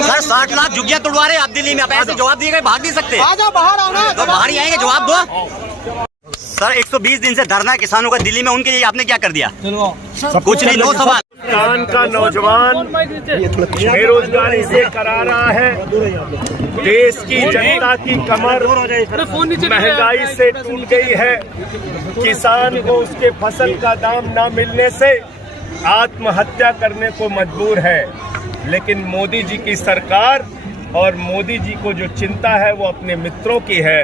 Sir 60 lakh झुग्गियां तोड़वा रहे आप दिल्ली में, आप ऐसे जवाब दिए गए भाग नहीं सकते। बाहर आना तो बाहर ही आएंगे, जवाब दो। सर 120 दिन से धरना किसानों का दिल्ली में, उनके लिए आपने क्या कर दिया? कुछ नहीं। 2 सवाल। हिंदुस्तान का नौजवान बेरोजगारी से करा रहा है, देश की जनता की कमर महंगाई से टूट गई है, किसान को उसके फसल का दाम न मिलने से आत्महत्या करने को मजबूर है। लेकिन मोदी जी की सरकार और मोदी जी को जो चिंता है वो अपने मित्रों की है।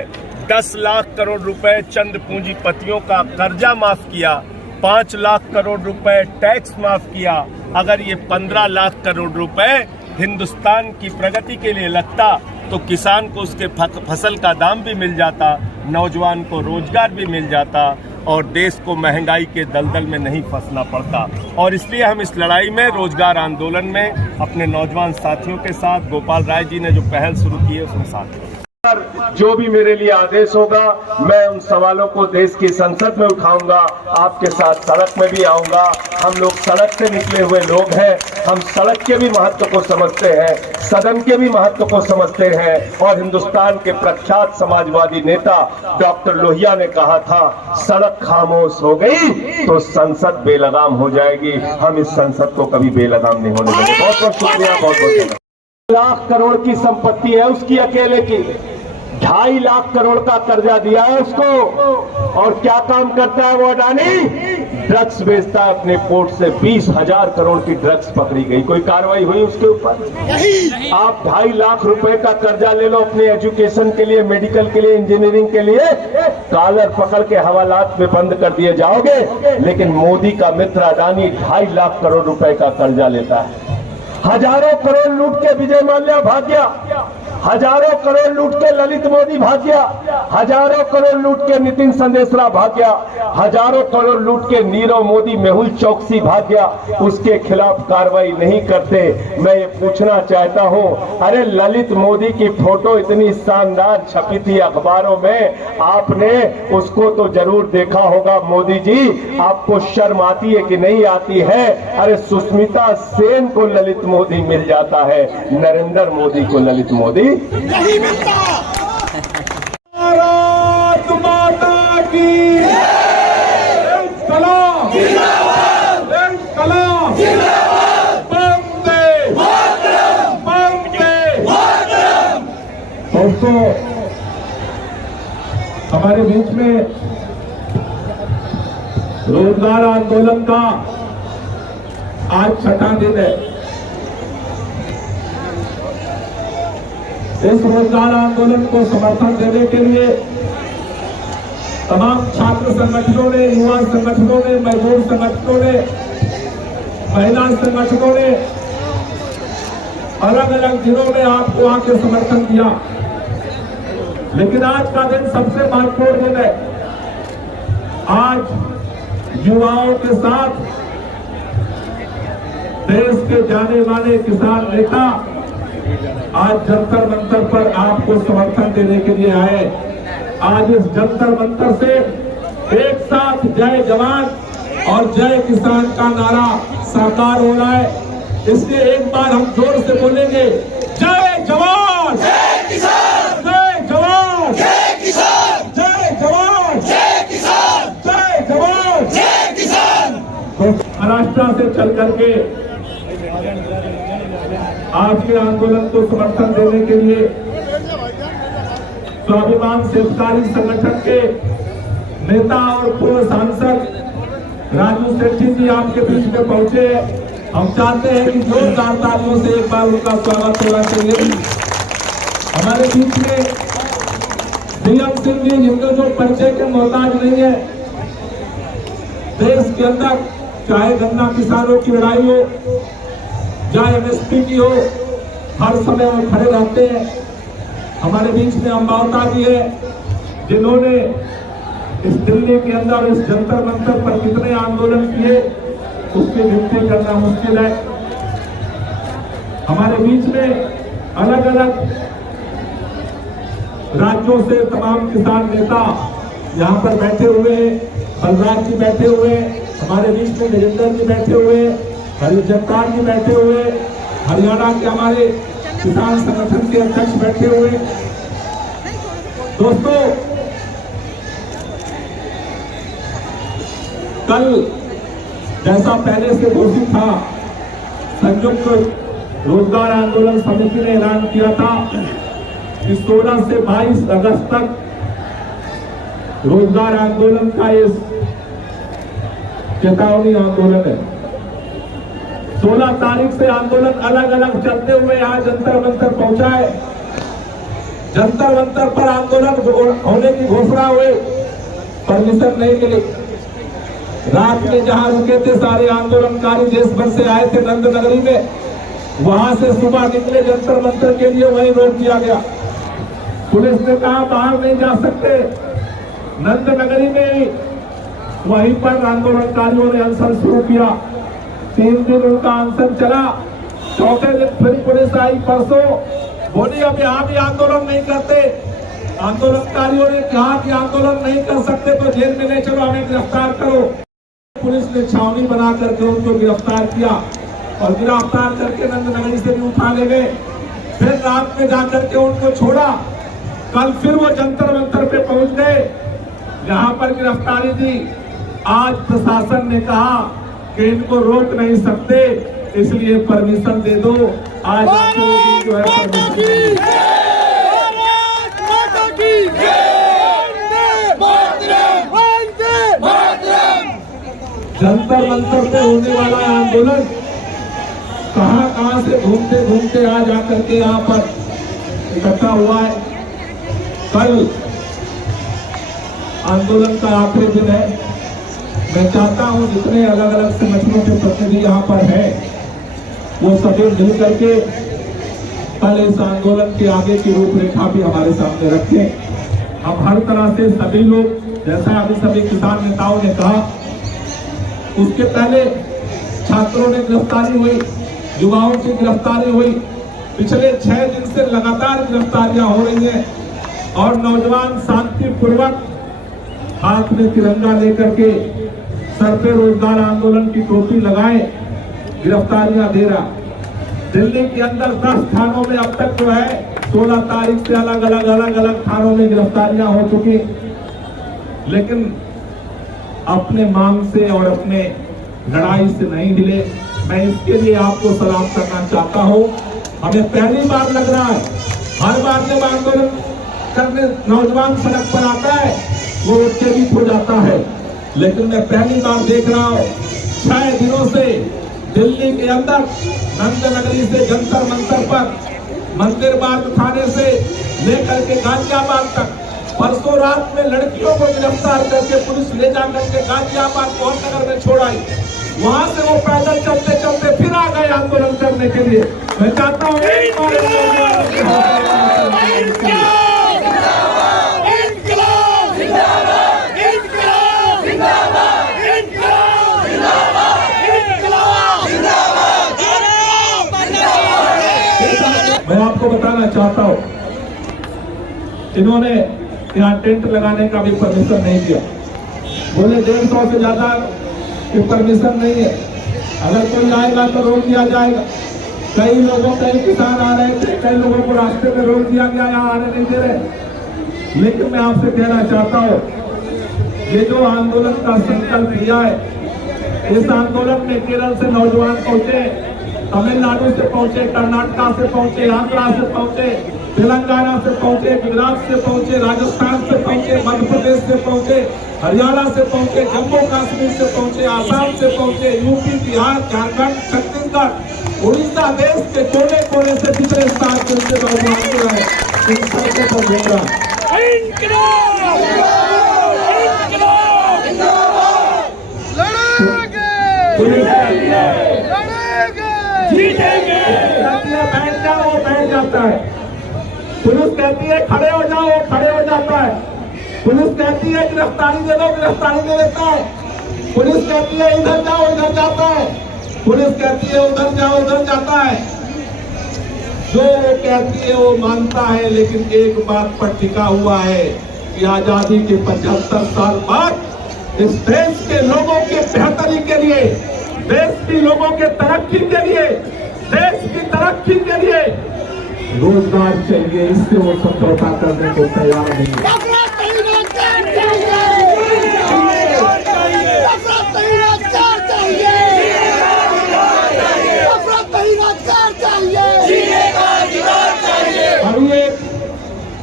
10 लाख करोड़ रुपए चंद पूंजीपतियों का कर्जा माफ किया, 5 लाख करोड़ रुपए टैक्स माफ किया। अगर ये 15 लाख करोड़ रुपए हिंदुस्तान की प्रगति के लिए लगता तो किसान को उसके फसल का दाम भी मिल जाता, नौजवान को रोजगार भी मिल जाता और देश को महंगाई के दलदल में नहीं फंसना पड़ता। और इसलिए हम इस लड़ाई में, रोजगार आंदोलन में अपने नौजवान साथियों के साथ, गोपाल राय जी ने जो पहल शुरू की है उसमें साथ हैं। जो भी मेरे लिए आदेश होगा मैं उन सवालों को देश की संसद में उठाऊंगा, आपके साथ सड़क में भी आऊंगा। हम लोग सड़क से निकले हुए लोग हैं, हम सड़क के भी महत्व को समझते हैं, सदन के भी महत्व को समझते हैं। और हिंदुस्तान के प्रख्यात समाजवादी नेता डॉक्टर लोहिया ने कहा था, सड़क खामोश हो गई तो संसद बेलगाम हो जाएगी। हम इस संसद को कभी बेलगाम नहीं होने देंगे। बहुत बहुत शुक्रिया, बहुत बहुत। लाख करोड़ की संपत्ति है उसकी अकेले की, 2.5 लाख करोड़ का कर्जा दिया है उसको। और क्या काम करता है वो अडानी? ड्रग्स बेचता है अपने पोर्ट से। 20,000 करोड़ की ड्रग्स पकड़ी गई, कोई कार्रवाई हुई उसके ऊपर? आप 2.5 लाख रुपए का कर्जा ले लो अपने एजुकेशन के लिए, मेडिकल के लिए, इंजीनियरिंग के लिए, कॉलर पकड़ के हवालात में बंद कर दिए जाओगे। लेकिन मोदी का मित्र अडानी 2.5 लाख करोड़ रुपए का कर्जा लेता है। हजारों करोड़ लूट के विजय माल्या भाग गया, हजारों करोड़ लूट के ललित मोदी भाग गया, हजारों करोड़ लूट के नितिन संदेशरा भाग गया, हजारों करोड़ लूट के नीरव मोदी, मेहुल चौकसी भाग गया। उसके खिलाफ कार्रवाई नहीं करते। मैं ये पूछना चाहता हूं, अरे ललित मोदी की फोटो इतनी शानदार छपी थी अखबारों में, आपने उसको तो जरूर देखा होगा। मोदी जी आपको शर्म आती है कि नहीं आती है? अरे सुष्मिता सेन को ललित मोदी मिल जाता है, नरेंद्र मोदी को ललित मोदी नहीं मिलता। भारत माता की कलाम, कलाम, वंदे मातरम, वंदे मातरम। दोस्तों, हमारे बीच में रोजगार आंदोलन का आज 6ठा दिन है। इस रोजगार आंदोलन को समर्थन देने के लिए तमाम छात्र संगठनों ने, युवा संगठनों ने, मजदूर संगठनों ने, महिला संगठनों ने अलग अलग दिनों में आपको आके समर्थन किया। लेकिन आज का दिन सबसे महत्वपूर्ण दिन है। आज युवाओं के साथ देश के जाने माने किसान नेता आज जंतर मंतर पर आपको समर्थन देने के लिए आए। आज इस जंतर मंतर से एक साथ जय जवान और जय किसान का नारा साकार हो रहा है। इसलिए एक बार हम जोर से बोलेंगे, जय जवान, जय किसान, जय जवान, जय किसान, जय जवान, जय किसान, जय जवान, जय किसान। महाराष्ट्र से चल करके आज के आंदोलन को समर्थन देने के लिए स्वाभिमान शेतकारी संगठन के नेता और पूर्व सांसद राजू सेठी जी आपके बीच में पहुंचे। हम चाहते हैं कि जोरदार तालियों से एक बार उनका स्वागत होना चाहिए। हमारे बीच में डीएम सिंह जी, जिनके जो परिचय के मोहताज नहीं है, देश के अंदर चाहे गन्ना किसानों की लड़ाई हो, चाहे एमएसपी की हो, हर समय वो खड़े रहते हैं। हमारे बीच में अंबावता जी है, जिन्होंने इस दिल्ली के अंदर इस जंतर मंतर पर कितने आंदोलन किए उसकी गिनती करना मुश्किल है। हमारे बीच में अलग अलग राज्यों से तमाम किसान नेता यहाँ पर बैठे हुए हैं। बलराज जी बैठे हुए हैं, हमारे बीच में गजेंद्र जी बैठे हुए, हरीश जगतार जी बैठे हुए, हरियाणा के हमारे किसान संगठन के अध्यक्ष बैठे हुए। दोस्तों, कल जैसा पहले से घोषित था, संयुक्त रोजगार आंदोलन समिति ने ऐलान किया था कि 16 से 22 अगस्त तक रोजगार आंदोलन का ये चेतावनी आंदोलन है। 16 तारीख से आंदोलन अलग अलग चलते हुए यहाँ जंतर मंतर पहुंचा है। जंतर मंतर पर आंदोलन होने की घोषणा हुई, परमिशन नहीं मिली। रात में जहां रुके थे सारे आंदोलनकारी, देश भर से आए थे नंद नगरी में, वहां से सुबह निकले जंतर मंतर के लिए, वहीं रोक दिया गया। पुलिस ने कहा बाहर नहीं जा सकते। नंद नगरी में वहीं पर आंदोलनकारियों ने अनशन शुरू किया। 3 दिन उनका अनशन चला। चौथे दिन फिर पुलिस आई परसों, बोली अब यहाँ भी आंदोलन नहीं करते। आंदोलनकारियों ने कहा कि आंदोलन नहीं कर सकते तो जेल में ले चलो, हमें गिरफ्तार करो। पुलिस ने छावनी बना करके उनको गिरफ्तार किया और गिरफ्तार करके नंद नगरी से भी उठा ले गए। फिर रात में जाकर के उनको छोड़ा। कल फिर वो जंतर मंतर पे पहुंच गए, जहां पर गिरफ्तारी दी। आज प्रशासन ने कहा कि इनको रोक नहीं सकते, इसलिए परमिशन दे दो। आज जो है जंतर मंतर पे होने वाला आंदोलन कहां से घूमते घूमते आ जाकर के यहाँ पर इकट्ठा हुआ है। कल आंदोलन का आखिरी दिन है। मैं चाहता हूं जितने अलग अलग संगठनों के प्रतिनिधि यहाँ पर हैं, वो सभी मिल करके कल इस आंदोलन के आगे की रूपरेखा भी हमारे सामने रखें। हम हर तरह से सभी लोग, जैसा अभी सभी किसान नेताओं ने कहा, उसके पहले छात्रों ने गिरफ्तारी हुई, युवाओं की गिरफ्तारी हुई। पिछले 6 दिन से लगातार गिरफ्तारियां हो रही हैं और नौजवान शांतिपूर्वक हाथ में तिरंगा लेकर के सर पे रोजगार आंदोलन की टोपी लगाए गिरफ्तारियां दे रहा। दिल्ली के अंदर 10 थानों में अब तक जो है 16 तारीख से अलग अलग थानों में गिरफ्तारियां हो चुकी, लेकिन अपने मांग से और अपने लड़ाई से नहीं हिले। मैं इसके लिए आपको सलाम करना चाहता हूं। हमें पहली बार लग रहा है, हर बार जब आंदोलन करने नौजवान सड़क पर आता है वो उत्तेजित हो जाता है, लेकिन मैं पहली बार देख रहा हूं 6 दिनों से दिल्ली के अंदर नंद नगरी से जंतर मंतर पर, मंदिर मार्ग थाने से लेकर के गाजियाबाद तक, परसों रात में लड़कियों को गिरफ्तार करके पुलिस ले जाकर के गाजियाबाद पहुंच नगर में छोड़ाई। वहां से वो पैदल चलते चलते फिर आ गए आंदोलन करने के लिए। मैं चाहता हूँ मैं आपको बताना चाहता हूँ, इन्होंने यहाँ टेंट लगाने का भी परमिशन नहीं दिया। बोले 150 से ज्यादा की परमिशन नहीं है, अगर कोई आएगा तो रोक दिया जाएगा। कई किसान आ रहे थे, कई लोगों को रास्ते में रोक दिया गया, यहाँ आने नहीं दे रहे। लेकिन मैं आपसे कहना चाहता हूँ, ये जो आंदोलन का संकल्प लिया है, इस आंदोलन में केरल से नौजवान पहुंचे, तमिलनाडु से पहुंचे, कर्नाटका से पहुंचे, आंध्रा से पहुंचे, तेलंगाना से पहुंचे, गुजरात से पहुंचे, राजस्थान से पहुंचे, मध्य प्रदेश से पहुंचे, हरियाणा से पहुंचे, जम्मू कश्मीर से पहुंचे, आसाम से पहुंचे, यूपी, बिहार, झारखंड, छत्तीसगढ़, उड़ीसा, देश के कोने कोने से पिछले 7 दिन से नौजवान जो है इन सड़कों पर घूम रहा है। बैठ जाओ, वो बैठ जाता है। पुलिस कहती है खड़े हो जाओ, वो खड़े हो जाता है। पुलिस कहती है गिरफ्तारी दे दो, गिरफ्तारी दे देता है। पुलिस कहती है इधर जाओ, इधर जाता है। पुलिस कहती है उधर जाओ, उधर जाता है। जो वो कहती है वो मानता है, लेकिन एक बात पर टिका हुआ है कि आजादी के 75 साल बाद इस देश के लोगों की बेहतरी के लिए, देश के लोगों के तरक्की के लिए, देश की तरक्की के लिए रोजगार चाहिए। इससे वो समझौता करने को तैयार नहीं है।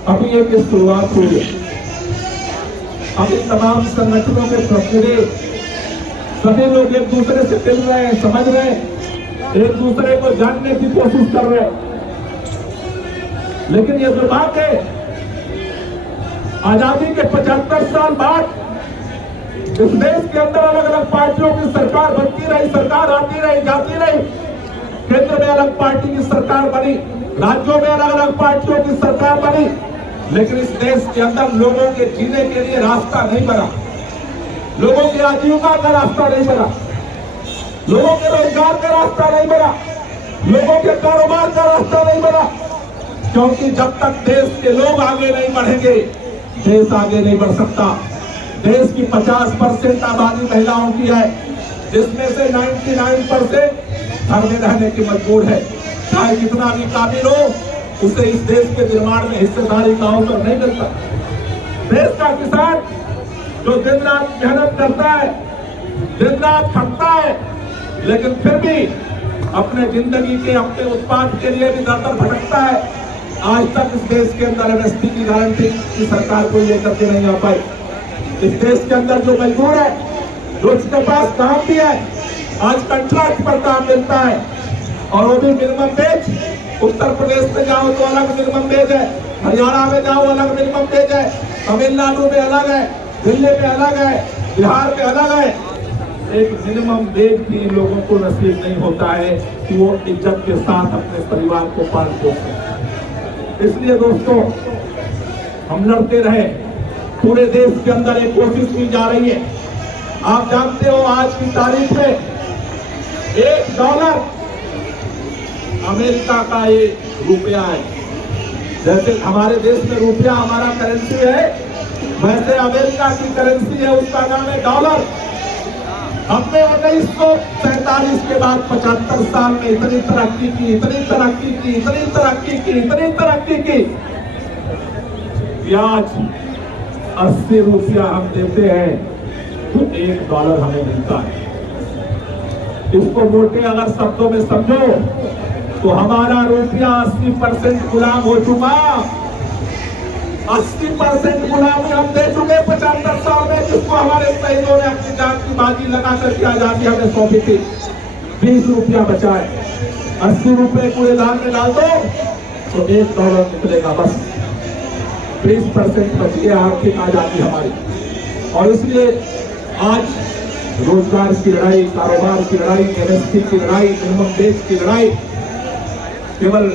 अभी एक शुरुआत हुई है। अभी तमाम संगठनों के प्रतिनिधि सभी लोग एक दूसरे से मिल रहे हैं, समझ रहे हैं, एक दूसरे को जानने की कोशिश कर रहे हैं। लेकिन ये दुर्भाग्य है, आजादी के 75 साल बाद इस देश के अंदर अलग अलग पार्टियों की सरकार बनती रही, सरकार आती रही, जाती रही। केंद्र में अलग पार्टी की सरकार बनी, राज्यों में अलग अलग पार्टियों की सरकार बनी, लेकिन इस देश के अंदर लोगों के जीने के लिए रास्ता नहीं बना, लोगों की आजीविका का रास्ता नहीं बना, लोगों के रोजगार का रास्ता नहीं बना, लोगों के कारोबार का रास्ता नहीं बना। क्योंकि जब तक देश के लोग आगे नहीं बढ़ेंगे, देश आगे नहीं बढ़ सकता। देश की 50% आबादी महिलाओं की है, जिसमें से 99% घर में रहने की मजबूर है। चाहे कितना भी काबिल हो, उसे इस देश के निर्माण में हिस्सेदारी का अवसर नहीं मिलता। देश का किसान जो दिन रात मेहनत करता है, दिन रात खटता है, लेकिन फिर भी अपने जिंदगी के, अपने उत्पाद के लिए भी दर दर भटकता है। आज तक इस देश के अंदर एमएसपी की गारंटी की सरकार कोई लेकर के नहीं आ पाई। इस देश के अंदर जो मजदूर है, जो जिसके पास काम भी है, आज कॉन्ट्रैक्ट पर काम मिलता है, और वो भी मिनिमम वेज। उत्तर प्रदेश में जाओ तो अलग मिनिमम वेज है, हरियाणा में जाओ अलग मिनिमम वेज है, तमिलनाडु में अलग है, दिल्ली में अलग है, बिहार में अलग है। एक मिनिमम वेज भी लोगों को नसीब नहीं होता है कि वो इज्जत के साथ अपने परिवार को पाल पोषे। इसलिए दोस्तों, हम लड़ते रहे। पूरे देश के अंदर एक कोशिश की जा रही है। आप जानते हो, आज की तारीख में $1 अमेरिका का ये रुपया है। जैसे हमारे देश में रुपया हमारा करेंसी है, वैसे अमेरिका की करेंसी है, उसका नाम है डॉलर। हमने 1947 के बाद 75 साल में इतनी तरक्की की, इतनी तरक्की की, इतनी तरक्की की, इतनी तरक्की की कि आज 80 रुपया हम देते हैं तो $1 हमें मिलता है। इसको मोटे अगर शब्दों में समझो तो हमारा रुपया 80% गुलाम हो चुका। 80% गुलामी हम दे चुके 75 साल में, जिसको हमारे शहीदों ने अपनी जान की बाजी लगा करके आजादी हमें सौंपी थी। 20 रुपया बचा है, 80 रुपए पूरे दान में डाल दो तो $1 निकलेगा। बस 20% बची है आर्थिक आजादी हमारी। और इसलिए आज रोजगार की लड़ाई, कारोबार की लड़ाई, एमएसपी की लड़ाई, मिनिमम वेज की लड़ाई केवल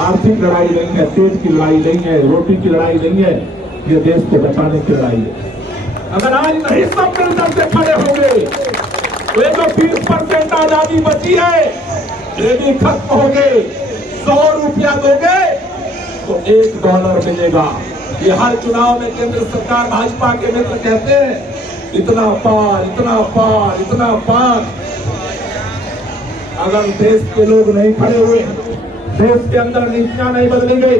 आर्थिक लड़ाई नहीं है, पेट की लड़ाई नहीं है, रोटी की लड़ाई नहीं है, ये देश को बचाने की लड़ाई है। अगर आज नहीं सब मिलकर से खड़े होंगे तो ये जो 20% आजादी बची है, ये भी खत्म हो गए। 100 रुपया दोगे तो $1 मिलेगा। ये हर चुनाव में केंद्र सरकार, भाजपा के मित्र कहते हैं इतना पार, इतना पार, इतना पार। अगर देश के लोग नहीं खड़े हुए, देश के अंदर नीतियां नहीं बदली गई,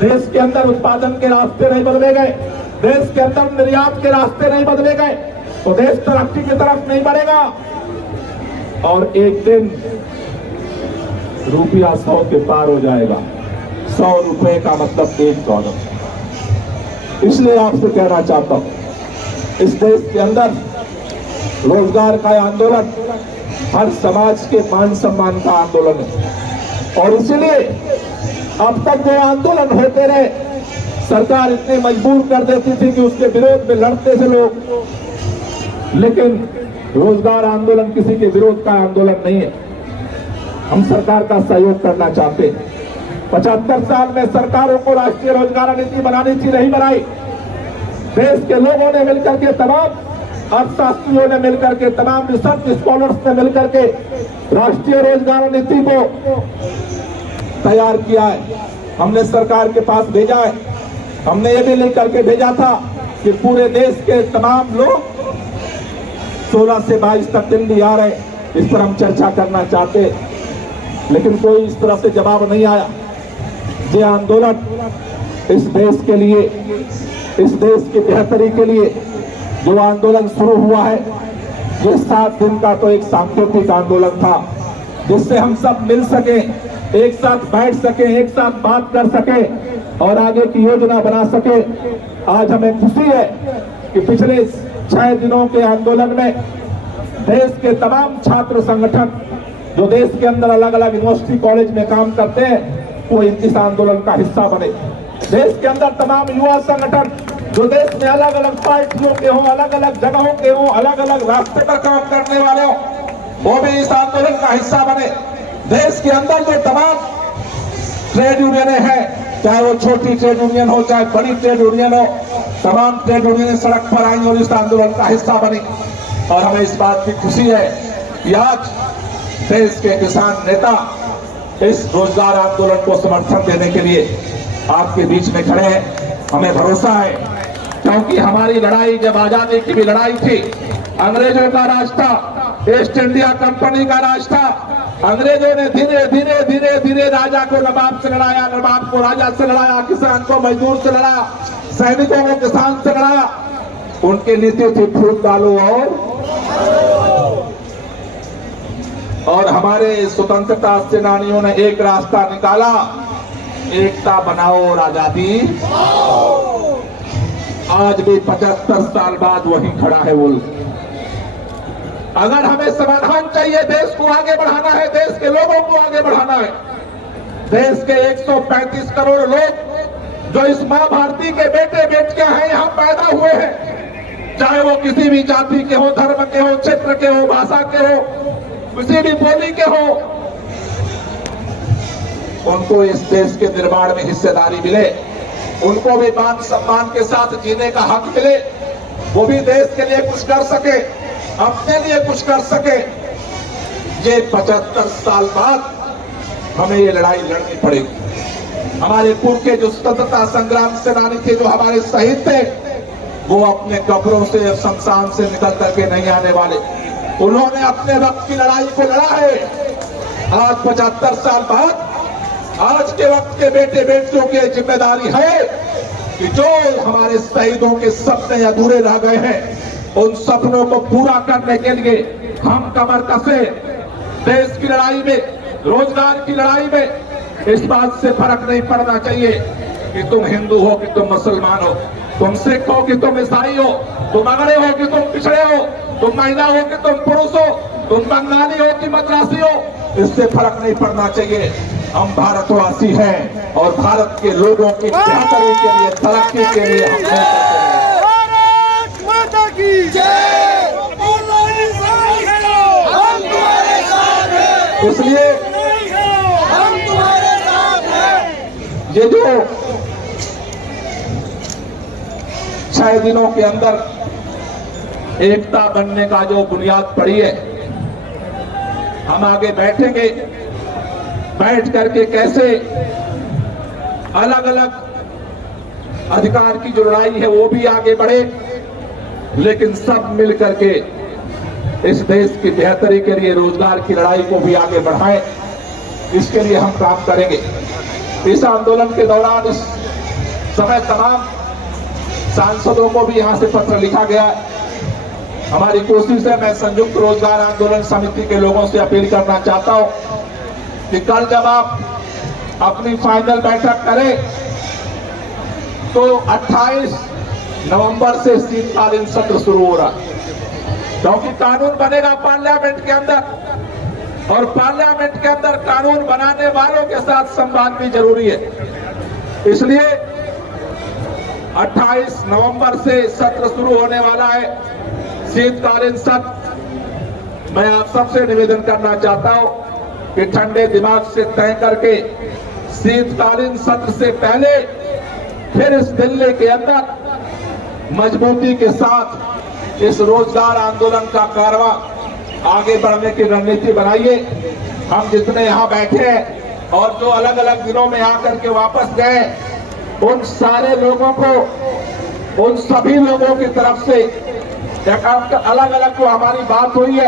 देश के अंदर उत्पादन के रास्ते नहीं बदले गए, देश के अंदर निर्यात के रास्ते नहीं बदले गए, तो देश तरक्की की तरफ नहीं बढ़ेगा। और एक दिन रुपया 100 के पार हो जाएगा। 100 रुपए का मतलब $1। इसलिए आपसे कहना चाहता हूं, इस देश के अंदर रोजगार का आंदोलन हर समाज के मान सम्मान का आंदोलन है। और इसलिए अब तक जो आंदोलन होते रहे, सरकार इतने मजबूर कर देती थी कि उसके विरोध में लड़ते थे लोग। लेकिन रोजगार आंदोलन किसी के विरोध का आंदोलन नहीं है। हम सरकार का सहयोग करना चाहते हैं। 75 साल में सरकारों को राष्ट्रीय रोजगार नीति बनानी थी, नहीं बनाई। देश के लोगों ने मिलकर के, तमाम अर्थशास्त्रियों ने मिलकर के, तमाम रिसर्च स्कॉलर्स ने मिलकर के राष्ट्रीय रोजगार नीति को तैयार किया है। हमने सरकार के पास भेजा है। हमने ये भी लिख करके भेजा था कि पूरे देश के तमाम लोग 16 से 22 तक दिल्ली आ रहे, इस पर हम चर्चा करना चाहते, लेकिन कोई इस तरह से जवाब नहीं आया। ये आंदोलन इस देश के लिए, इस देश की बेहतरी के लिए जो आंदोलन शुरू हुआ है, ये 7 दिन का तो एक सांकेतिक आंदोलन था, जिससे हम सब मिल सके, एक साथ बैठ सके, एक साथ बात कर सके और आगे की योजना बना सके। आज हमें खुशी है कि पिछले 6 दिनों के आंदोलन में देश के तमाम छात्र संगठन जो देश के अंदर अलग अलग यूनिवर्सिटी कॉलेज में काम करते हैं, वो इस आंदोलन का हिस्सा बने। देश के अंदर तमाम युवा संगठन जो देश में अलग अलग पार्टियों के हों, अलग अलग जगहों के हों, अलग अलग रास्ते पर काम करने वाले हों, वो भी इस आंदोलन का हिस्सा बने। देश के अंदर जो तमाम ट्रेड यूनियनें हैं, चाहे वो छोटी ट्रेड यूनियन हो चाहे बड़ी ट्रेड यूनियन हो, तमाम ट्रेड यूनियनें सड़क पर आई और इस आंदोलन का हिस्सा बनी। और हमें इस बात की खुशी है कि आज देश के किसान नेता इस रोजगार आंदोलन को समर्थन देने के लिए आपके बीच में खड़े हैं। हमें भरोसा है, क्योंकि हमारी लड़ाई जब आजादी की भी लड़ाई थी, अंग्रेजों का राज था, ईस्ट इंडिया कंपनी का राज था। अंग्रेजों ने धीरे धीरे धीरे धीरे राजा को नवाब से लड़ाया, नवाब को राजा से लड़ाया, किसान को मजदूर से लड़ाया, सैनिकों को किसान से लड़ाया। उनकी नीति थी फूट डालो और हमारे स्वतंत्रता सेनानियों ने एक रास्ता निकाला, एकता बनाओ और आजादी। आज भी 75 साल बाद वहीं खड़ा है वो। अगर हमें समाधान चाहिए, देश को आगे बढ़ाना है, देश के लोगों को आगे बढ़ाना है, देश के 135 करोड़ लोग जो इस मां भारती के बेटे बेटियां हैं, यहां पैदा हुए हैं, चाहे वो किसी भी जाति के हो, धर्म के हो, क्षेत्र के हो, भाषा के हो, किसी भी बोली के हो, उनको इस देश के निर्माण में हिस्सेदारी मिले, उनको भी मान सम्मान के साथ जीने का हक मिले, वो भी देश के लिए कुछ कर सके, अपने लिए कुछ कर सके। ये 75 साल बाद हमें ये लड़ाई लड़नी पड़ेगी। हमारे पूर्व के जो स्वतंत्रता संग्राम सेनानी थे, जो हमारे शहीद थे, वो अपने कब्रों से, शमशान से निकल करके नहीं आने वाले। उन्होंने अपने वक्त की लड़ाई को लड़ा है। आज 75 साल बाद आज के वक्त के बेटे बेटियों की जिम्मेदारी है कि जो हमारे शहीदों के सपने अधूरे रह गए हैं, उन सपनों को पूरा करने के लिए हम कमर कसे। देश की लड़ाई में, रोजगार की लड़ाई में इस बात से फर्क नहीं पड़ना चाहिए कि तुम हिंदू हो कि तुम मुसलमान हो, तुम सिख हो कि तुम ईसाई हो, तुम अगड़े हो कि तुम पिछड़े हो, तुम महिला हो कि तुम पुरुष हो, तुम बंगाली हो कि मद्रासी हो, इससे फर्क नहीं पड़ना चाहिए। हम भारतवासी हैं और भारत के लोगों की बेहतरी के लिए, तरक्की के लिए हम भारत माता की जय। हम तुम्हारे साथ हैं, इसलिए हम तुम्हारे साथ हैं। ये जो 6 दिनों के अंदर एकता बनने का जो बुनियाद पड़ी है, हम आगे बैठेंगे, बैठ करके कैसे अलग अलग अधिकार की जो लड़ाई है वो भी आगे बढ़े, लेकिन सब मिल करके इस देश की बेहतरी के लिए रोजगार की लड़ाई को भी आगे बढ़ाएं। इसके लिए हम काम करेंगे। इस आंदोलन के दौरान इस समय तमाम सांसदों को भी यहां से पत्र लिखा गया है। हमारी कोशिश है, मैं संयुक्त रोजगार आंदोलन समिति के लोगों से अपील करना चाहता हूं कि कल जब आप अपनी फाइनल बैठक करें तो 28 नवंबर से शीतकालीन सत्र शुरू हो रहा है, क्योंकि कानून बनेगा पार्लियामेंट के अंदर और पार्लियामेंट के अंदर कानून बनाने वालों के साथ संवाद भी जरूरी है। इसलिए 28 नवंबर से सत्र शुरू होने वाला है, शीतकालीन सत्र। मैं आप सबसे निवेदन करना चाहता हूं कि ठंडे दिमाग से तय करके शीतकालीन सत्र से पहले फिर इस दिल्ली के अंदर मजबूती के साथ इस रोजगार आंदोलन का कारवां आगे बढ़ने की रणनीति बनाइए। हम जितने यहाँ बैठे हैं और जो अलग अलग दिनों में आकर के वापस गए, उन सारे लोगों को उन सभी लोगों की तरफ से अलग अलग जो हमारी बात हुई है